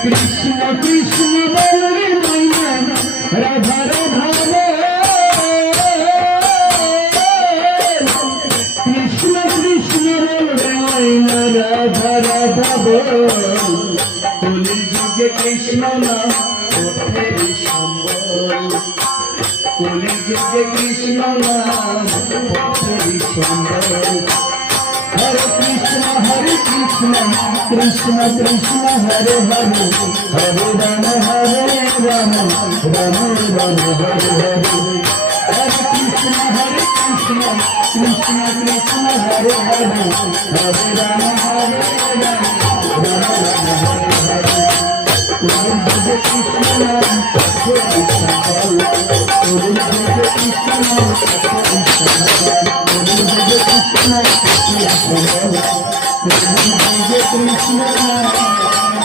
কৃষ্ণ কৃষ্ণ বলে মাইনা রাধা রাধা কৃষ্ণ কৃষ্ণ বলে মাইনা রাধা রাধা কলির যুগে কৃষ্ণ নাম ওঠে সম্বল কলির যুগে কৃষ্ণ নাম ওঠে সম্বল হরে কৃষ্ণ কৃষ্ণ কৃষ্ণ হরে হরে হরে রাম রাম রাম রাম হরে হরে হরে কৃষ্ণ কৃষ্ণ কৃষ্ণ হরে হরে হরে রাম রাম রাম রাম হরে হরে কলির যুগে কৃষ্ণ নাম ওঠে সম্বল কলির যুগে কৃষ্ণ নাম ওঠে সম্বল কলির যুগে কৃষ্ণ নাম ওঠে সম্বল Krishna